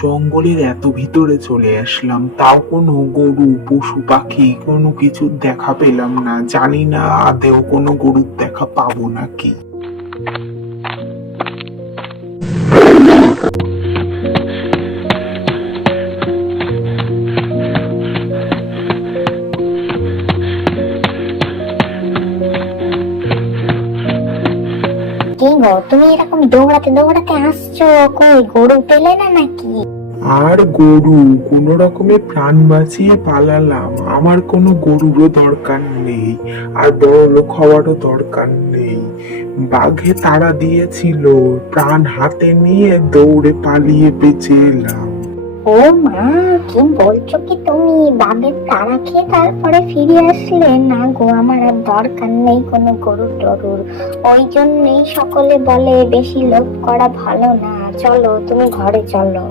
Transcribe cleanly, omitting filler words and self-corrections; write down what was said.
জঙ্গলের এত ভিতরে চলে আসলাম, তাও কোনো গরু পশু পাখি কোনো কিছুর দেখা পেলাম না। জানি না আদেও কোনো গরুর দেখা পাবো নাকি। কি গো, তুমি এরকম দৌড়াতে দৌড়াতে আসছো, কই গরু পেলে না নাকি? আর গরু কোনো রকমে প্রাণ বাঁচিয়ে পালালাম। আমার কোনো গরুরও দরকার নেই, আর বড় লোক হওয়ারও দরকার নেই। বাঘে তাড়া দিয়েছিল, প্রাণ হাতে নিয়ে দৌড়ে পালিয়ে বেঁচে এলাম। ও মা, কি বলছো কি তুমি? বাঘের তাড়া খেয়ে তারপরে ফিরে আসলে? না গো, আমার আর দরকার নেই কোনো গরুর টরুর। ওই জন্যই সকলে বলে বেশি লোভ করা ভালো না। চলো, তুমি ঘরে চলো।